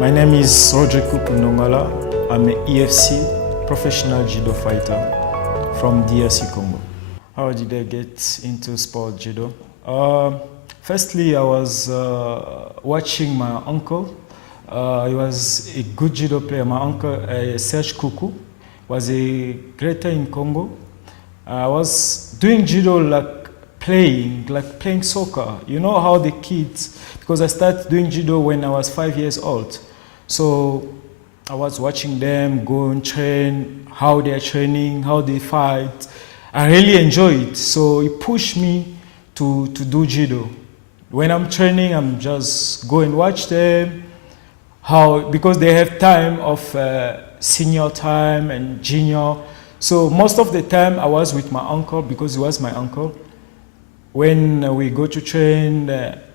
My name is Rodrick Ndongala. I'm an EFC professional judo fighter from DRC Congo. How did I get into sport judo? Firstly, I was watching my uncle. He was a good judo player. My uncle, Serge Kuku, was a greater in Congo. I was doing judo like playing soccer. You know how the kids, because I started doing judo when I was 5 years old. So I was watching them go and train, how they're training, how they fight. I really enjoy it. So it pushed me to do judo. When I'm training, I'm just go and watch them, because they have time of senior time and junior. So most of the time I was with my uncle because he was my uncle. When we go to train,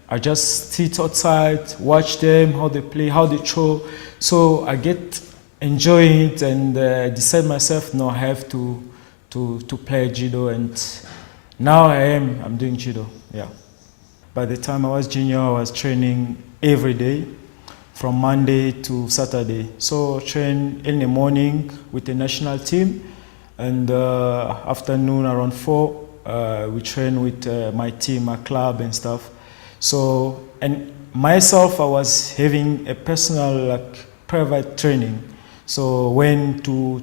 I just sit outside, watch them, how they play, how they throw. So I get enjoying it and decide myself, no, I have to play judo, and now I'm doing judo, yeah. By the time I was junior, I was training every day from Monday to Saturday. So train in the morning with the national team, and afternoon around 4, we train with my team, my club and stuff. So, and myself, I was having a personal, private training. So when to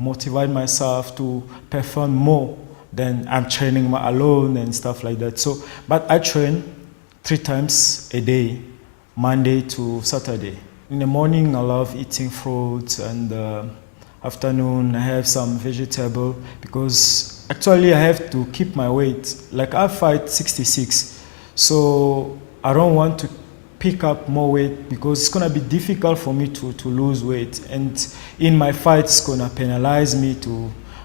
motivate myself to perform more, then I'm training alone and stuff like that. So, but I train 3 times a day, Monday to Saturday. In the morning, I love eating fruits, and afternoon, I have some vegetable, because actually I have to keep my weight. Like I fight 66. So I don't want to pick up more weight, because it's going to be difficult for me to lose weight. And in my fight, it's going to penalize me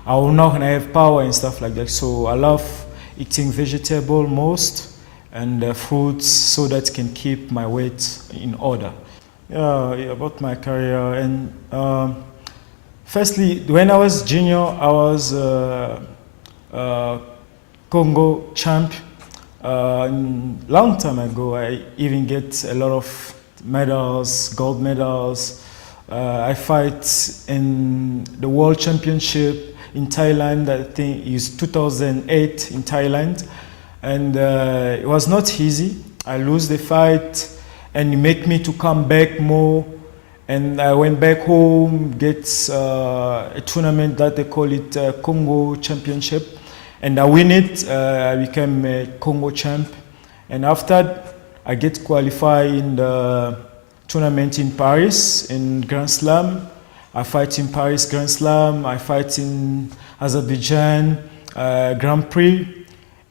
I will not gonna have power and stuff like that. So I love eating vegetable most, and fruits, so that can keep my weight in order. Yeah, about my career. And firstly, when I was junior, I was Congo champ. Long time ago, I even get a lot of medals, gold medals. I fight in the World Championship in Thailand. I think it's 2008 in Thailand, and it was not easy. I lose the fight, and it make me to come back more And I went back home, get a tournament that they call it Congo Championship, and I win it. I became a Congo champ, and after I get qualified in the tournament in Paris in Grand Slam. I fight in Paris Grand Slam. I fight in Azerbaijan Grand Prix,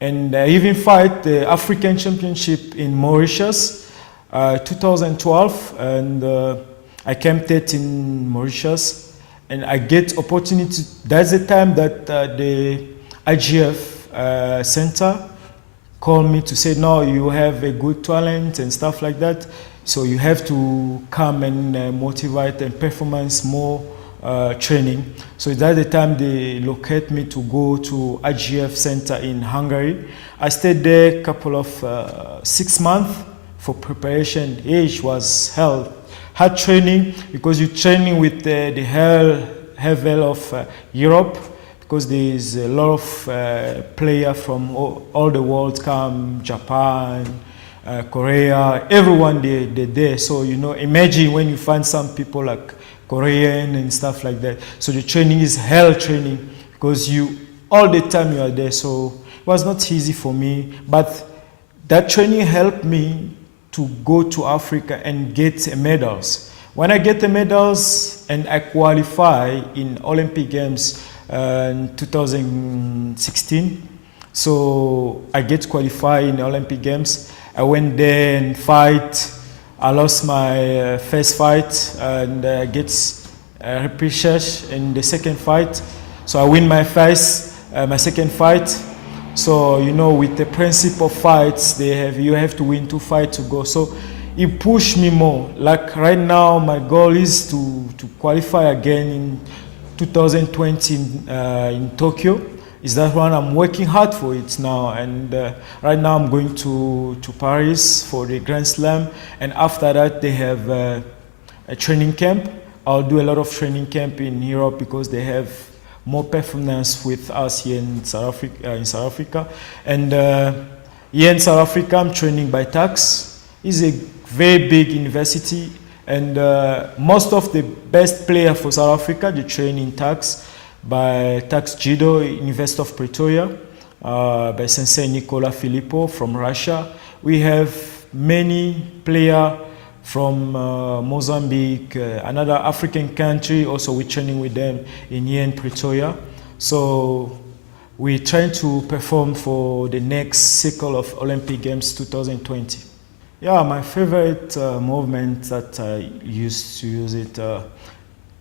and I even fight the African Championship in Mauritius, 2012, and I came third in Mauritius, and I get opportunity. That's the time that the IGF center called me to say, no, you have a good talent and stuff like that. So you have to come and motivate and performance more training. So that's the time they locate me to go to IGF center in Hungary. I stayed there a couple of 6 months for preparation. It was hard training because you're training with the hell level of Europe, because there's a lot of players from all the world come, Japan, Korea, everyone they're there. So imagine when you find some people like Korean and stuff like that. So the training is hell training because you all the time you are there. So it was not easy for me, but that training helped me to go to Africa and get medals. When I get the medals and I qualify in Olympic Games in 2016, so I get qualified in the Olympic Games. I went there and fight. I lost my first fight and I get repechage in the second fight. So I win my second fight. So with the principle of fights, you have to win 2 fights to go. So it pushed me more. Like right now, my goal is to qualify again in 2020 in Tokyo. Is that one I'm working hard for it now, and right now I'm going to Paris for the Grand Slam, and after that they have a training camp. I'll do a lot of training camp in Europe because they have more performance with us here in South Africa. And here in South Africa, I'm training by TAX. It's a very big university, and most of the best players for South Africa, they train in TAX. By TAX Judo, University of Pretoria, by Sensei Nicola Filippo from Russia. We have many players from Mozambique, another African country, also we're training with them here in Pretoria. So we're trying to perform for the next cycle of Olympic Games 2020. Yeah, my favorite movement that I used to use it,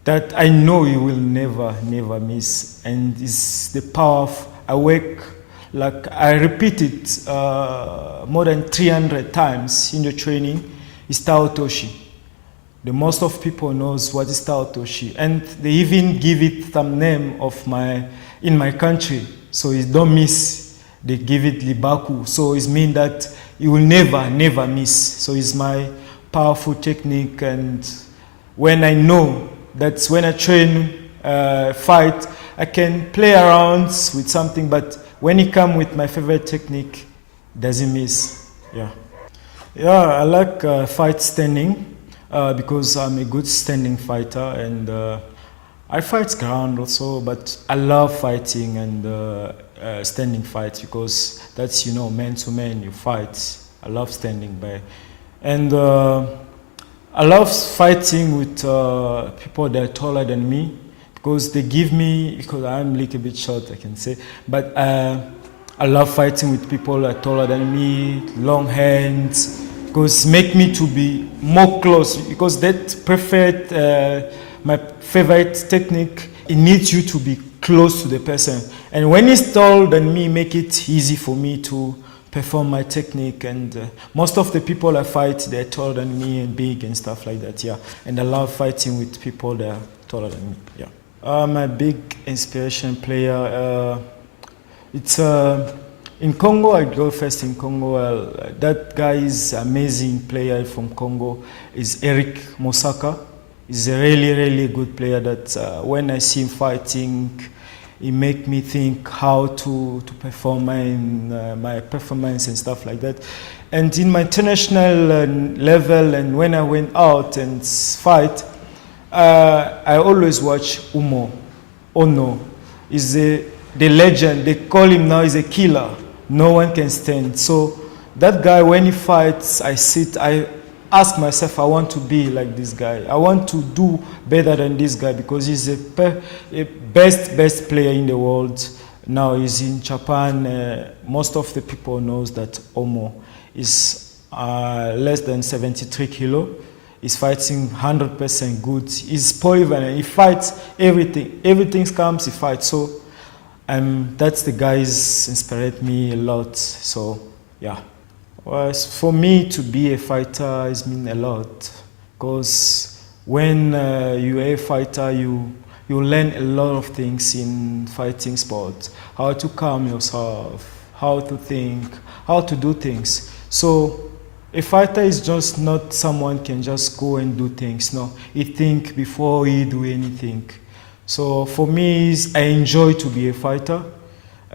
that I know you will never miss, and it's the power of awake. Like I repeat it more than 300 times in the training, is Taotoshi. The most of people knows what is Taotoshi, and they even give it some name in my country, so you don't miss. They give it Libaku, so it means that you will never miss. So it's my powerful technique, and when I know that's when I train, fight, I can play around with something, but when it comes with my favorite technique, doesn't miss. Yeah, I like fight standing because I'm a good standing fighter, and I fight ground also, but I love fighting and standing fights because that's man to man you fight. I love standing by, and I love fighting with people that are taller than me because they give me, because I'm a little bit short, I can say, but I love fighting with people that are taller than me, long hands, because make me to be more close, because that perfect, my favorite technique, it needs you to be close to the person. And when he's taller than me, make it easy for me to perform my technique, and most of the people I fight, they're taller than me and big and stuff like that, yeah. And I love fighting with people that are taller than me, yeah. My big inspiration player, it's in Congo. I go first in Congo. That guy is amazing player from Congo. Is Eric Mosaka. He's a really good player that when I see him fighting, it make me think how to perform my performance and stuff like that. And in my international level, and when I went out and fight, I always watch Ono. Is the legend. They call him now is a killer. No one can stand. So that guy, when he fights, I ask myself, I want to be like this guy. I want to do better than this guy because he's a best player in the world. Now he's in Japan. Most of the people knows that Omo is less than 73 kilo. He's fighting 100% good. He's polyvalent. He fights everything. Everything comes, he fights. So that's the guys inspired me a lot. So yeah. Well, for me to be a fighter is mean a lot because when you're a fighter, you learn a lot of things in fighting sports. How to calm yourself, how to think, how to do things. So a fighter is just not someone can just go and do things. No, he think before he do anything. So for me, I enjoy to be a fighter.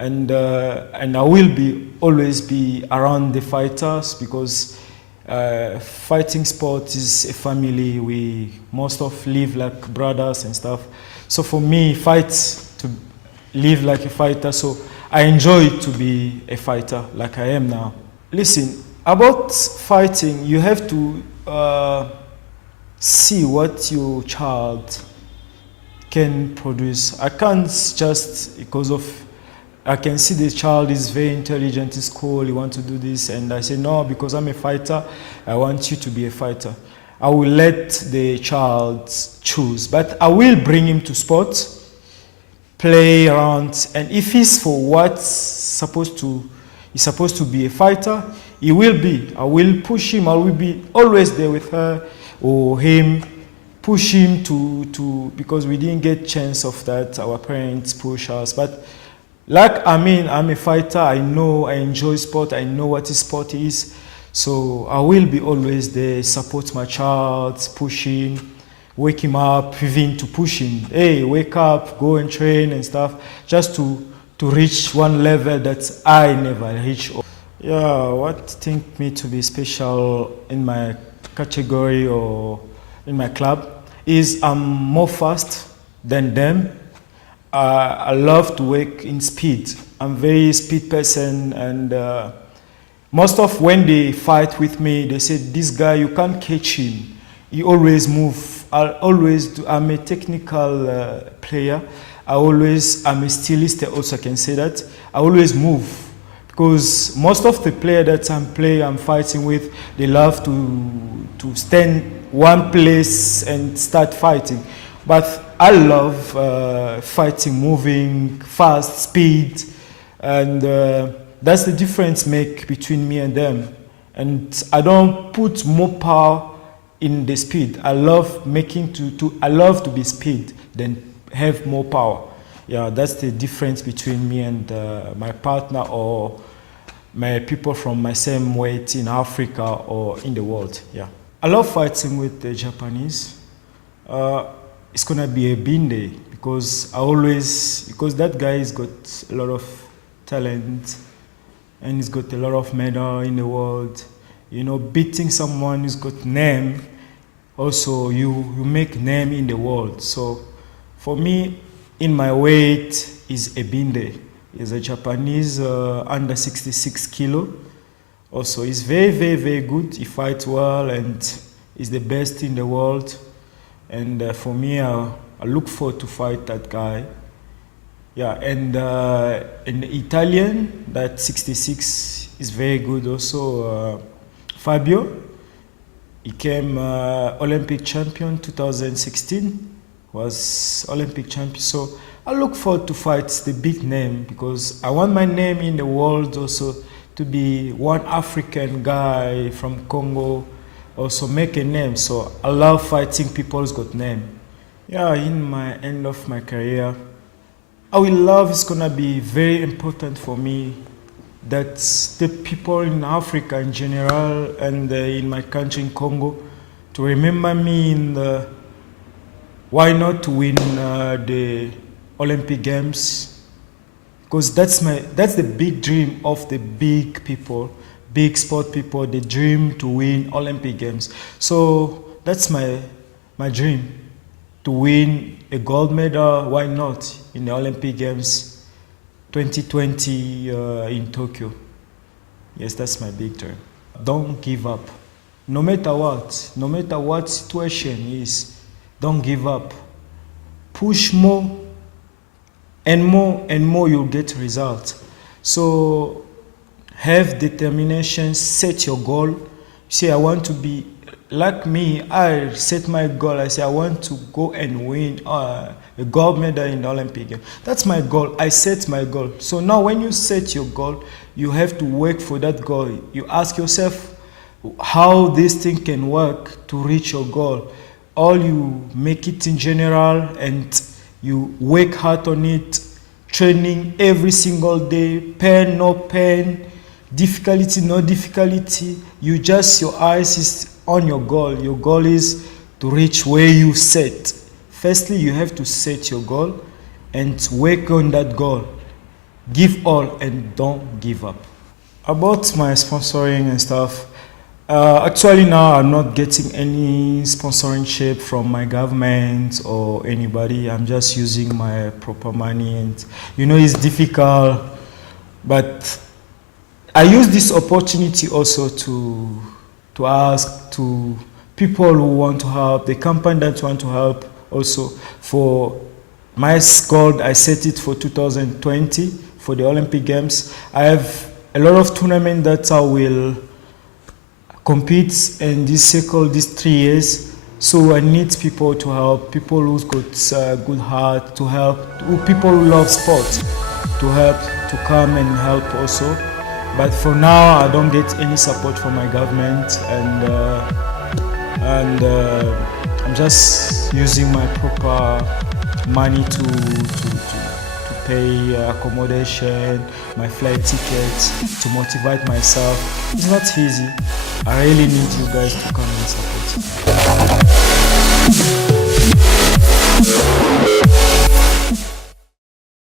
And I will always be around the fighters because fighting sport is a family. We most of live like brothers and stuff. So for me, to live like a fighter. So I enjoy to be a fighter like I am now. Listen, about fighting, you have to see what your child can produce. I can't just because of I can see the child is very intelligent in school, he wants to do this, and I say, no, because I'm a fighter, I want you to be a fighter. I will let the child choose, but I will bring him to sports, play around, and if he's for what's supposed to be a fighter, he will be. I will push him, I will be always there with her or him, push him to because we didn't get chance of that, our parents push us, but like I'm a fighter, I know, I enjoy sport, I know what sport is. So I will be always there, support my child, push him, wake him up, even to push him. Hey, wake up, go and train and stuff, just to reach one level that I never reach. Yeah, what think me to be special in my category or in my club is I'm more fast than them. I love to work in speed. I'm a very speed person, and most of when they fight with me, they say, this guy, you can't catch him. He always move. I'm a technical player. I'm a stylist also, I can say that. I always move. Because most of the players that I'm fighting with, they love to stand one place and start fighting. But I love fighting, moving, fast, speed, and that's the difference make between me and them. And I don't put more power in the speed. I love I love to be speed than have more power. Yeah, that's the difference between me and my partner or my people from my same weight in Africa or in the world. Yeah, I love fighting with the Japanese. It's gonna be a binde because that guy has got a lot of talent and he's got a lot of medal in the world. You know, beating someone who's got name, also you make name in the world. So for me, in my weight is a binde. He's a Japanese under 66 kilo. Also, he's very, very, very good. He fights well and is the best in the world. And for me, I look forward to fight that guy. Yeah, and in the Italian, that 66 is very good also. Fabio, he came Olympic champion 2016, was Olympic champion. So I look forward to fight the big name because I want my name in the world also to be one African guy from Congo, also make a name. So I love fighting people who's got name. Yeah, in my end of my career, I will love it's gonna be very important for me that the people in Africa in general and in my country in Congo to remember me in the why not to win the Olympic Games, because that's the big dream of the big people, big sport people, the dream to win Olympic Games. So that's my dream. to win a gold medal. Why not in the Olympic Games 2020 in Tokyo? Yes, that's my big dream. Don't give up. No matter what situation is, don't give up. Push more and more and more, you'll get results. So have determination, set your goal. Say, I want to be like me. I set my goal. I say, I want to go and win a gold medal in the Olympic Games. That's my goal. I set my goal. So now when you set your goal, you have to work for that goal. You ask yourself how this thing can work to reach your goal. All you make it in general and you work hard on it, training every single day, pain, no pain, difficulty, no difficulty. Your eyes is on your goal. Your goal is to reach where you set. Firstly, you have to set your goal and work on that goal. Give all and don't give up. About my sponsoring and stuff, actually now I'm not getting any sponsorship from my government or anybody. I'm just using my proper money, and it's difficult, but I use this opportunity also to ask to people who want to help, the company that want to help also. For my goal, I set it for 2020 for the Olympic Games. I have a lot of tournaments that I will compete in this cycle, these 3 years. So I need people to help, people who's got good heart to help, people who love sport to help, to come and help also. But for now, I don't get any support from my government, and I'm just using my proper money to pay accommodation, my flight tickets, to motivate myself. It's not easy. I really need you guys to come and support me.